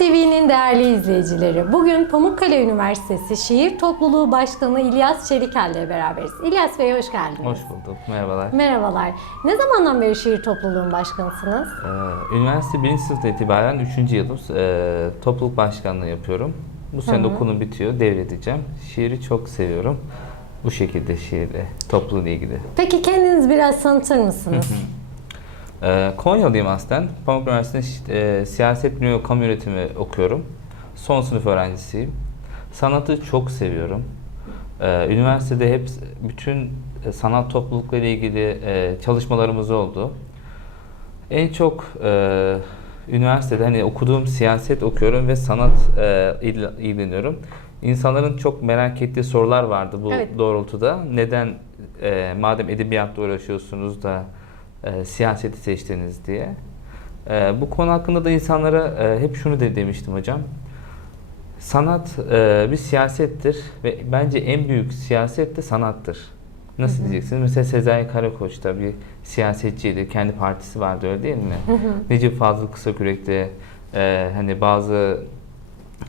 TV'nin değerli izleyicileri, bugün Pamukkale Üniversitesi Şiir Topluluğu Başkanı İlyas Çelikel ile beraberiz. İlyas Bey hoş geldiniz. Hoş bulduk, merhabalar. Merhabalar. Ne zamandan beri şiir topluluğun başkanısınız? Ee, üniversite 1. sınıfta itibaren 3. yılım e, topluluk başkanlığı yapıyorum. Bu sene okulum bitiyor, devredeceğim. Şiiri çok seviyorum. Bu şekilde şiirle, topluluğla ilgili. Peki kendiniz biraz tanıtır mısınız? Ee, Konyalıyım aslen. Pamuk Üniversitesi'nde e, siyaset bilimi ve kamu yönetimi okuyorum. Son sınıf öğrencisiyim. Sanatı çok seviyorum. Ee, üniversitede hep bütün e, sanat toplulukları ile ilgili e, çalışmalarımız oldu. En çok e, üniversitede hani okuduğum siyaset okuyorum ve sanat e, il- ilgileniyorum. İnsanların çok merak ettiği sorular vardı bu Evet. doğrultuda. Neden e, madem edebiyatla uğraşıyorsunuz da e, siyaseti seçtiniz diye. E, bu konu hakkında da insanlara e, hep şunu de demiştim hocam. Sanat e, bir siyasettir ve bence en büyük siyaset de sanattır. Nasıl diyeceksiniz? Mesela Sezai Karakoç da bir siyasetçiydi. Kendi partisi vardı öyle değil mi? Necip Fazıl Kısakürek de e, hani bazı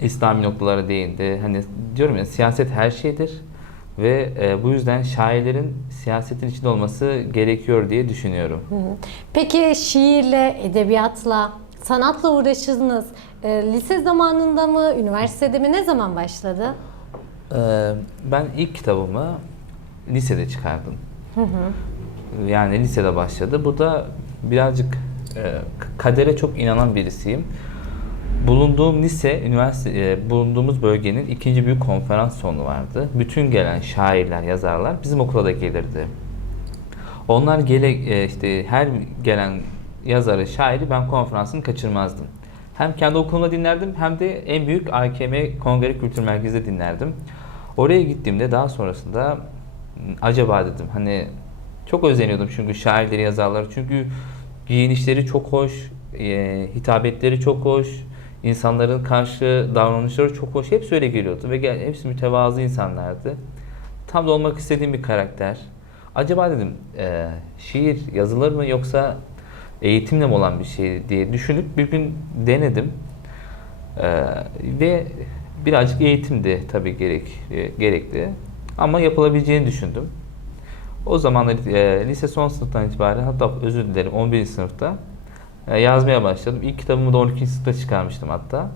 İslami noktalara değindi. Hani diyorum ya siyaset her şeydir ve e, bu yüzden şairlerin siyasetin içinde olması gerekiyor diye düşünüyorum. Hı hı. Peki şiirle, edebiyatla, sanatla uğraşınız e, lise zamanında mı, üniversitede mi, ne zaman başladı? E, ben ilk kitabımı lisede çıkardım. Yani lisede başladı. Bu da birazcık e, kadere çok inanan birisiyim. Bulunduğum lise, üniversite, e, bulunduğumuz bölgenin ikinci büyük konferans salonu vardı. Bütün gelen şairler, yazarlar bizim okula da gelirdi. Onlar gele, e, işte her gelen yazarı, şairi ben konferansını kaçırmazdım. Hem kendi okulumda dinlerdim hem de en büyük AKM Kongre Kültür Merkezi'de dinlerdim. Oraya gittiğimde daha sonrasında "Hmm, acaba dedim hani çok özeniyordum çünkü şairleri, yazarları çünkü giyinişleri çok hoş, e, hitabetleri çok hoş, insanların karşı davranışları çok hoş. Hepsi öyle geliyordu ve hepsi mütevazı insanlardı. Tam da olmak istediğim bir karakter. Acaba dedim e, şiir yazılır mı yoksa eğitimle mi olan bir şey diye düşünüp bir gün denedim. E, ve birazcık eğitim de tabii gerek e, gerekli. Ama yapılabileceğini düşündüm. O zaman e, lise son sınıftan itibaren hatta özür dilerim 11. sınıfta yazmaya başladım. İlk kitabımı da 12. sınıfta çıkarmıştım hatta.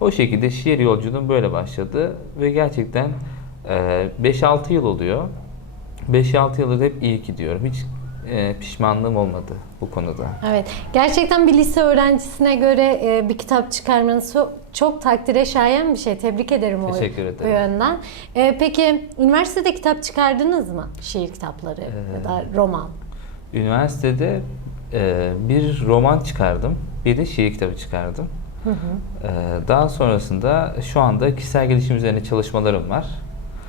O şekilde şiir yolculuğum böyle başladı ve gerçekten e, 5-6 yıl oluyor. 5-6 yıldır hep iyi gidiyorum. Hiç e, pişmanlığım olmadı bu konuda. Evet, gerçekten bir lise öğrencisine göre e, bir kitap çıkarmanız çok, takdire şayan bir şey. Tebrik ederim o, Teşekkür o ederim. yönden. E, peki üniversitede kitap çıkardınız mı? Şiir kitapları ya da roman. Üniversitede e, bir roman çıkardım. Bir de şiir kitabı çıkardım. E, daha sonrasında şu anda kişisel gelişim üzerine çalışmalarım var.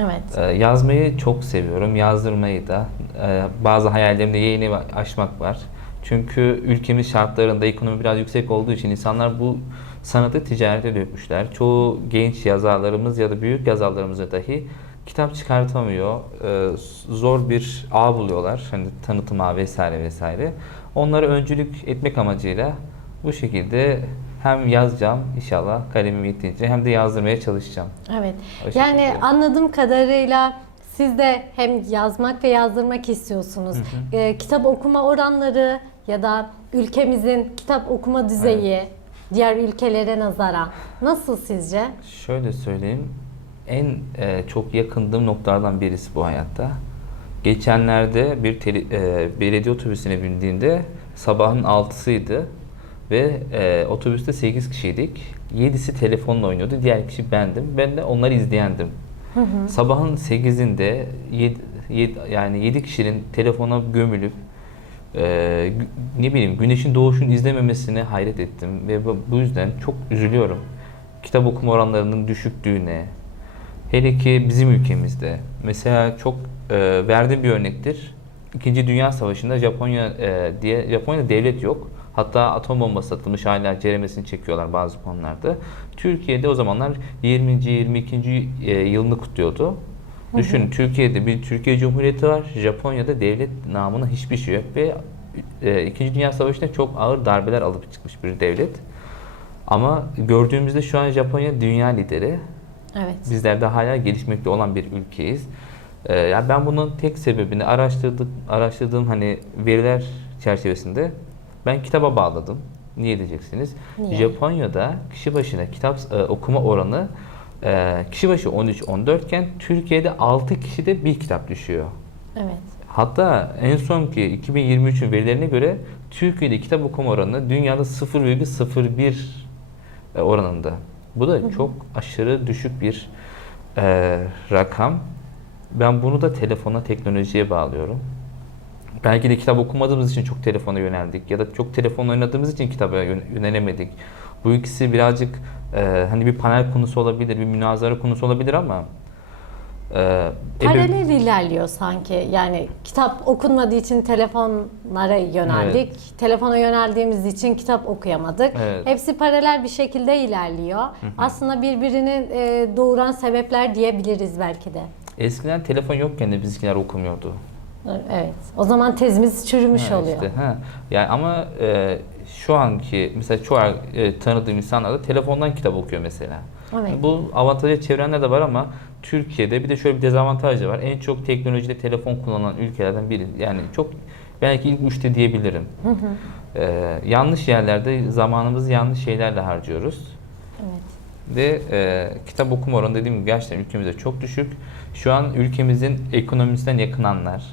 Evet. Ee, Yazmayı çok seviyorum, yazdırmayı da. Ee, Bazı hayallerimde yayını açmak var. Çünkü ülkemiz şartlarında ekonomi biraz yüksek olduğu için insanlar bu sanatı ticarete dökmüşler. Çoğu genç yazarlarımız ya da büyük yazarlarımız dahi kitap çıkartamıyor. Ee, Zor bir ağ buluyorlar. Hani tanıtım ağı vesaire vesaire. Onlara öncülük etmek amacıyla bu şekilde hem yazacağım inşallah kalemim yettiğince hem de yazdırmaya çalışacağım. Evet. O Yani şekilde. anladığım kadarıyla siz de hem yazmak ve yazdırmak istiyorsunuz. E, kitap okuma oranları ya da ülkemizin kitap okuma düzeyi diğer ülkelere nazaran nasıl sizce? Şöyle söyleyeyim. En e, çok yakındığım noktalardan birisi bu hayatta. Geçenlerde bir tele- e, belediye otobüsüne bindiğimde sabahın 6'sıydı ve e, otobüste 8 kişiydik. 7'si telefonla oynuyordu. Diğer kişi bendim. Ben de onları izleyendim. Sabahın 8'inde 7, yani 7 kişinin telefona gömülüp e, ne bileyim güneşin doğuşunu izlememesine hayret ettim ve bu yüzden çok üzülüyorum. Kitap okuma oranlarının düşüktüğüne, hele ki bizim ülkemizde. Mesela çok verdiğim bir örnektir. İkinci Dünya Savaşı'nda Japonya e, diye Japonya'da devlet yok. Hatta atom bombası atılmış hala ceremesini çekiyorlar bazı konularda. Türkiye'de o zamanlar 20. 22. e, yılını kutluyordu. Düşün Türkiye'de bir Türkiye Cumhuriyeti var. Japonya'da devlet namına hiçbir şey yok ve e, İkinci Dünya Savaşı'nda çok ağır darbeler alıp çıkmış bir devlet. Ama gördüğümüzde şu an Japonya dünya lideri. Evet. Bizler de hala gelişmekte olan bir ülkeyiz. Ee, yani ben bunun tek sebebini araştırdık, araştırdığım hani veriler çerçevesinde ben kitaba bağladım. Niye diyeceksiniz? Niye? Japonya'da kişi başına kitap e, okuma oranı e, kişi başı 13-14 iken Türkiye'de 6 kişide bir kitap düşüyor. Evet. Hatta en sonki 2023'ün verilerine göre Türkiye'de kitap okuma oranı dünyada 0,01 e, oranında. Bu da çok aşırı düşük bir e, rakam. Ben bunu da telefona, teknolojiye bağlıyorum. Belki de kitap okumadığımız için çok telefona yöneldik ya da çok telefon oynadığımız için kitaba yön- yönelemedik. Bu ikisi birazcık e, hani bir panel konusu olabilir, bir münazara konusu olabilir ama e, ebe- Paralel ilerliyor sanki. Yani kitap okunmadığı için telefonlara yöneldik. Telefona yöneldiğimiz için kitap okuyamadık. Evet. Hepsi paralel bir şekilde ilerliyor. Aslında birbirini e, doğuran sebepler diyebiliriz belki de. Eskiden telefon yokken de bizimkiler okumuyordu. Evet. O zaman tezimiz çürümüş Ha, oluyor. işte, ha. Yani ama e, şu anki mesela çoğu e, tanıdığım insanlar da telefondan kitap okuyor mesela. Evet. Bu avantajı çevrenler de var ama Türkiye'de bir de şöyle bir dezavantaj da var. En çok teknolojide telefon kullanan ülkelerden biri. Yani çok belki ilk üçte diyebilirim. E, yanlış yerlerde zamanımızı yanlış şeylerle harcıyoruz. Ve e, kitap okuma oranı dediğim gibi gerçekten ülkemizde çok düşük. Şu an ülkemizin ekonomisinden yakınanlar,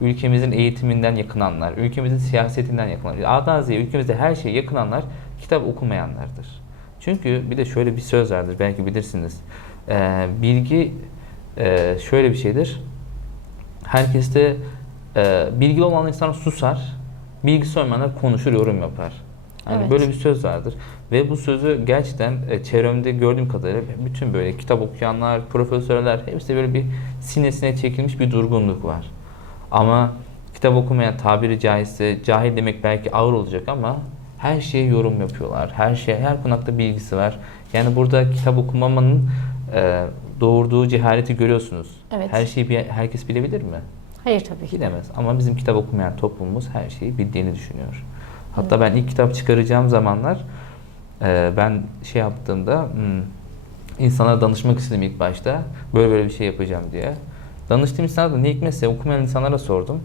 ülkemizin eğitiminden yakınanlar, ülkemizin siyasetinden yakınanlar, A'dan ülkemizde her şeye yakınanlar kitap okumayanlardır. Çünkü bir de şöyle bir söz vardır belki bilirsiniz. E, bilgi e, şöyle bir şeydir. Herkeste e, bilgili olan insan susar, bilgisi olmayanlar konuşur, yorum yapar. Hani Evet. böyle bir söz vardır. Ve bu sözü gerçekten e, çevremde gördüğüm kadarıyla bütün böyle kitap okuyanlar, profesörler hepsi böyle bir sinesine çekilmiş bir durgunluk var. Ama kitap okumayan tabiri caizse cahil demek belki ağır olacak ama her şeye yorum yapıyorlar. Her şey, her konakta bilgisi var. Yani burada kitap okumamanın e, doğurduğu cehaleti görüyorsunuz. Evet. Her şeyi bir, herkes bilebilir mi? Hayır tabii ki. Bilemez. Ama bizim kitap okumayan toplumumuz her şeyi bildiğini düşünüyor. Hatta ben ilk kitap çıkaracağım zamanlar e, ben şey yaptığımda hmm, insana danışmak istedim ilk başta. Böyle böyle bir şey yapacağım diye. Danıştığım insanlara da ne hikmetse okumayan insanlara sordum.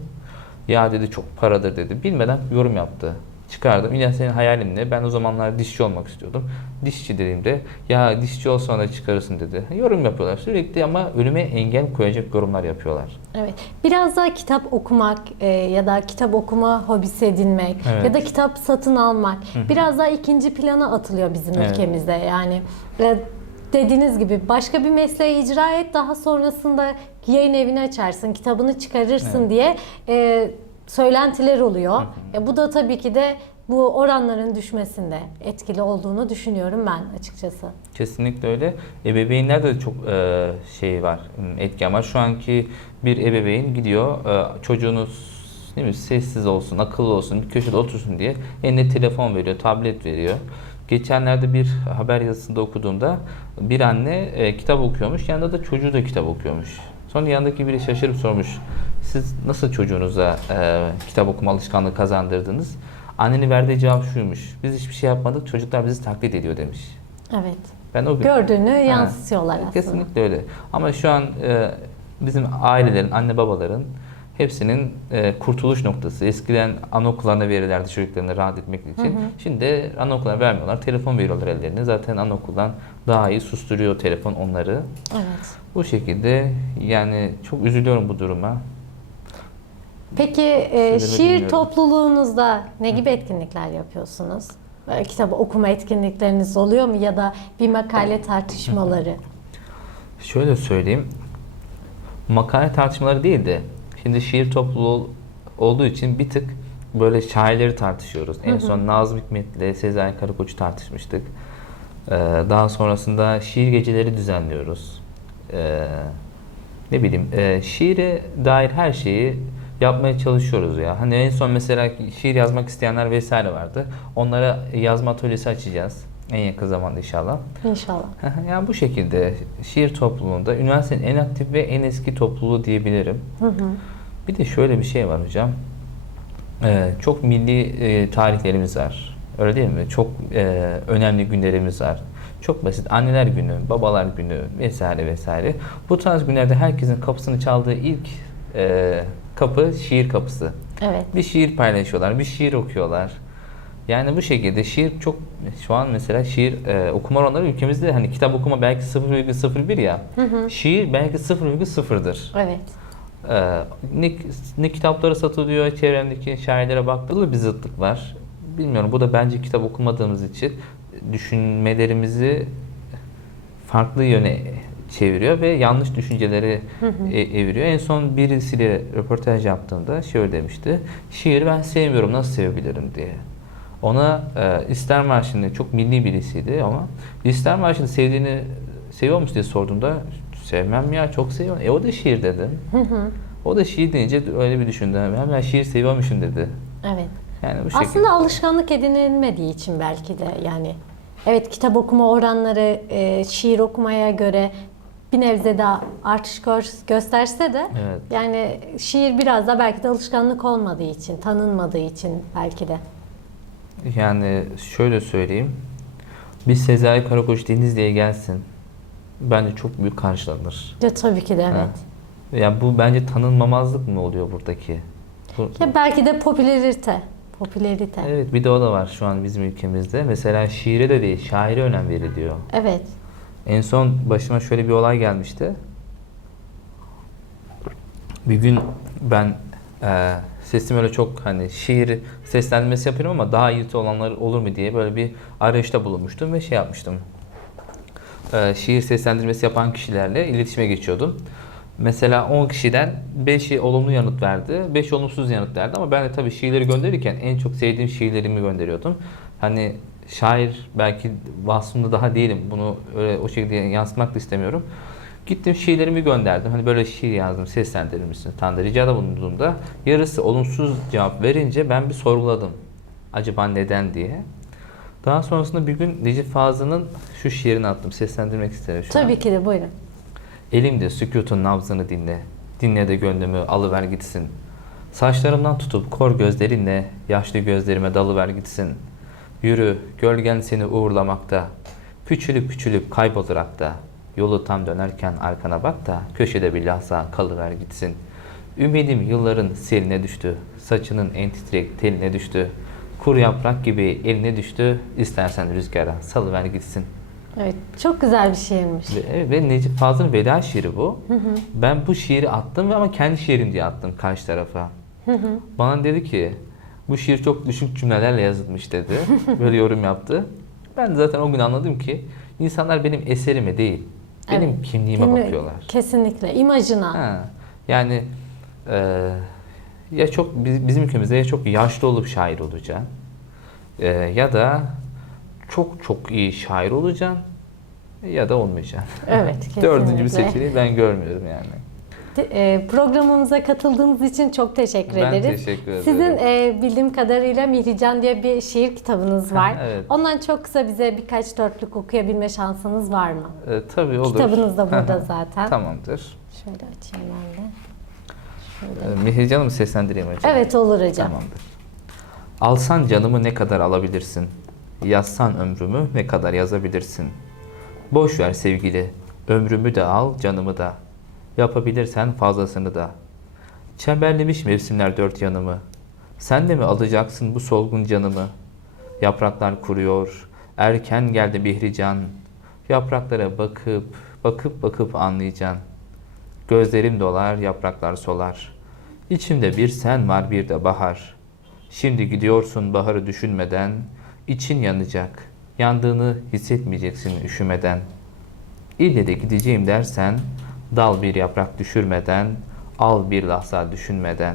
Ya dedi çok paradır dedi. Bilmeden yorum yaptı. Çıkardım. İlyas senin hayalin ne? Ben o zamanlar dişçi olmak istiyordum. Dişçi dediğimde ya dişçi olsan da çıkarırsın dedi. Yorum yapıyorlar sürekli ama önüme engel koyacak yorumlar yapıyorlar. Evet. Biraz daha kitap okumak e, ya da kitap okuma hobisi edinmek Evet. ya da kitap satın almak biraz daha ikinci plana atılıyor bizim Evet. ülkemizde. Yani e, dediğiniz gibi başka bir mesleği icra et daha sonrasında yayın evini açarsın, kitabını çıkarırsın Evet. diye e, söylentiler oluyor. E, bu da tabii ki de bu oranların düşmesinde etkili olduğunu düşünüyorum ben açıkçası. Kesinlikle öyle. Ebeveynlerde de çok e, şey var, etken var. Şu anki bir ebeveyn gidiyor, e, çocuğunuz değil mi, sessiz olsun, akıllı olsun, bir köşede otursun diye eline telefon veriyor, tablet veriyor. Geçenlerde bir haber yazısında okuduğumda bir anne e, kitap okuyormuş, yanında da çocuğu da kitap okuyormuş. Sonra yanındaki biri şaşırıp sormuş, siz nasıl çocuğunuza e, kitap okuma alışkanlığı kazandırdınız? Annenin verdiği cevap şuymuş, biz hiçbir şey yapmadık, çocuklar bizi taklit ediyor demiş. Evet. Ben o gün Gördüğünü Ha, yansıtıyorlar aslında. Kesinlikle öyle. Ama şu an e, bizim ailelerin, anne babaların hepsinin e, kurtuluş noktası. Eskiden anaokullarına verirlerdi çocuklarını rahat etmek için. Şimdi de anaokullarına vermiyorlar. Telefon veriyorlar ellerine. Zaten anaokuldan daha iyi susturuyor telefon onları. Evet. Bu şekilde yani çok üzülüyorum bu duruma. Peki e, şiir bilmiyorum. topluluğunuzda ne gibi etkinlikler yapıyorsunuz? Böyle kitap okuma etkinlikleriniz oluyor mu ya da bir makale tartışmaları? Şöyle söyleyeyim. Makale tartışmaları değil de şimdi şiir topluluğu olduğu için bir tık böyle şairleri tartışıyoruz. En son Nazım Hikmet'le Sezai Karakoç'u tartışmıştık. Ee, daha sonrasında şiir geceleri düzenliyoruz. Ee, ne bileyim e, şiire dair her şeyi yapmaya çalışıyoruz ya. Hani en son mesela şiir yazmak isteyenler vesaire vardı. Onlara yazma atölyesi açacağız. En yakın zamanda inşallah. İnşallah. yani bu şekilde şiir topluluğunda üniversitenin en aktif ve en eski topluluğu diyebilirim. Bir de şöyle bir şey var hocam. Ee, çok milli e, tarihlerimiz var. Öyle değil mi? Çok e, önemli günlerimiz var. Çok basit. Anneler günü, babalar günü vesaire vesaire. Bu tarz günlerde herkesin kapısını çaldığı ilk e, kapı şiir kapısı. Evet. Bir şiir paylaşıyorlar, bir şiir okuyorlar. Yani bu şekilde şiir çok şu an mesela şiir e, okuma oranları ülkemizde hani kitap okuma belki 0,01 ya. Şiir belki 0,0'dır. Evet. Ee, ne, ne kitapları satılıyor, çevremdeki şairlere baktığımda bir zıtlık var. Bilmiyorum bu da bence kitap okumadığımız için düşünmelerimizi farklı yöne çeviriyor ve yanlış düşünceleri e- eviriyor. En son birisiyle röportaj yaptığımda şöyle demişti. Şiiri ben sevmiyorum nasıl sevebilirim diye. Ona e, İster Marşı'nı çok milli birisiydi ama İster Marşı'nı sevdiğini seviyor musun diye sorduğumda sevmem ya çok seviyorum. E o da şiir dedim. O da şiir deyince öyle bir düşündü. Ben şiir seviyormuşum dedi. Evet. Yani bu şekilde. Aslında alışkanlık edinilmediği için belki de yani evet kitap okuma oranları e, şiir okumaya göre bir nebze daha artış gösterse de Evet. yani şiir biraz da belki de alışkanlık olmadığı için, tanınmadığı için belki de. Yani şöyle söyleyeyim. Bir Sezai Karakoç Denizli'ye gelsin. Bence çok büyük karşılanır. Ya tabii ki de evet. Ha. Ya bu bence tanınmamazlık mı oluyor buradaki? Bu- Ya belki de popülerite. Popülerite. Evet. Evet bir de o da var şu an bizim ülkemizde. Mesela şiire de değil, şaire önem veriliyor. En son başıma şöyle bir olay gelmişti. Bir gün ben e, sesim öyle çok hani şiir seslendirmesi yapıyorum ama daha iyi olanlar olur mu diye böyle bir arayışta bulunmuştum ve şey yapmıştım. E, şiir seslendirmesi yapan kişilerle iletişime geçiyordum. Mesela 10 kişiden 5'i olumlu yanıt verdi, 5 olumsuz yanıt verdi ama ben de tabii şiirleri gönderirken en çok sevdiğim şiirlerimi gönderiyordum. Hani şair belki vasfımda daha değilim. Bunu öyle o şekilde yansıtmak da istemiyorum. Gittim şiirlerimi gönderdim. Hani böyle şiir yazdım, seslendirir misin? Tam da ricada bulunduğumda yarısı olumsuz cevap verince ben bir sorguladım. Acaba neden diye. Daha sonrasında bir gün Necip Fazıl'ın şu şiirini attım. Seslendirmek isterim şu an. Tabii ki de buyurun. Elimde sükutun nabzını dinle. Dinle de gönlümü alıver gitsin. Saçlarımdan tutup kor gözlerinle yaşlı gözlerime dalıver gitsin. Yürü, gölgen seni uğurlamakta. Küçülüp küçülüp kaybolur akta. Yolu tam dönerken arkana bak da köşede bir lahza kalıver gitsin. Ümidim yılların seline düştü. Saçının en titrek teline düştü. Kur yaprak gibi eline düştü. İstersen rüzgara salıver gitsin. Evet. Çok güzel bir şiirmiş. Ve, ve Necip Fazıl'ın veda şiiri bu. Ben bu şiiri attım ve ama kendi şiirim diye attım karşı tarafa. Bana dedi ki bu şiir çok düşük cümlelerle yazılmış dedi. Böyle yorum yaptı. Ben de zaten o gün anladım ki insanlar benim eserime değil, benim Evet. kimliğime Kimi- bakıyorlar. Kesinlikle. imajına. Ha, yani e, ya çok biz- bizim ülkemizde ya çok yaşlı olup şair olacaksın e, ya da çok çok iyi şair olacaksın ya da olmayacaksın. Evet. Kesinlikle. Dördüncü bir seçeneği ben görmüyorum yani. E, Programımıza katıldığınız için çok teşekkür Ben ederiz. teşekkür ederim. Sizin e, bildiğim kadarıyla Mihrican diye bir şiir kitabınız var. Evet. Ondan çok kısa bize birkaç dörtlük okuyabilme şansınız var mı? E, tabii olur. Kitabınız da burada zaten. Tamamdır. Şöyle açayım ben de. Şöyle. E, Mihri Canım'ı seslendireyim hocam. Evet olur hocam. Tamamdır. Alsan canımı ne kadar alabilirsin? Yazsan ömrümü ne kadar yazabilirsin? Boş ver sevgili, ömrümü de al, canımı da. Yapabilirsen fazlasını da. Çemberlemiş mevsimler dört yanımı. Sen de mi alacaksın bu solgun canımı? Yapraklar kuruyor, erken geldi Mihrican. Yapraklara bakıp, bakıp bakıp anlayacaksın. Gözlerim dolar, yapraklar solar. İçimde bir sen var bir de bahar. Şimdi gidiyorsun baharı düşünmeden, için yanacak. Yandığını hissetmeyeceksin üşümeden. İlle de gideceğim dersen, dal bir yaprak düşürmeden, al bir lahza düşünmeden.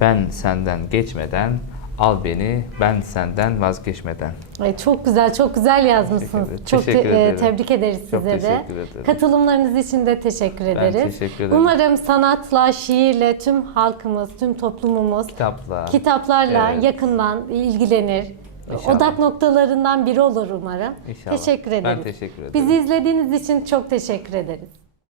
Ben senden geçmeden, al beni ben senden vazgeçmeden. Ay, çok güzel, çok güzel yazmışsınız. Teşekkür- çok te- teşekkür e, ederim. tebrik ederiz Çok size de. teşekkür ederim. Katılımlarınız için de teşekkür ederiz. teşekkür ederim. Umarım sanatla, şiirle tüm halkımız, tüm toplumumuz Kitapla. kitaplarla Evet. yakından ilgilenir. İnşallah. Odak noktalarından biri olur umarım. İnşallah. Teşekkür Ben ederiz. teşekkür ederim. Bizi izlediğiniz için çok teşekkür ederiz.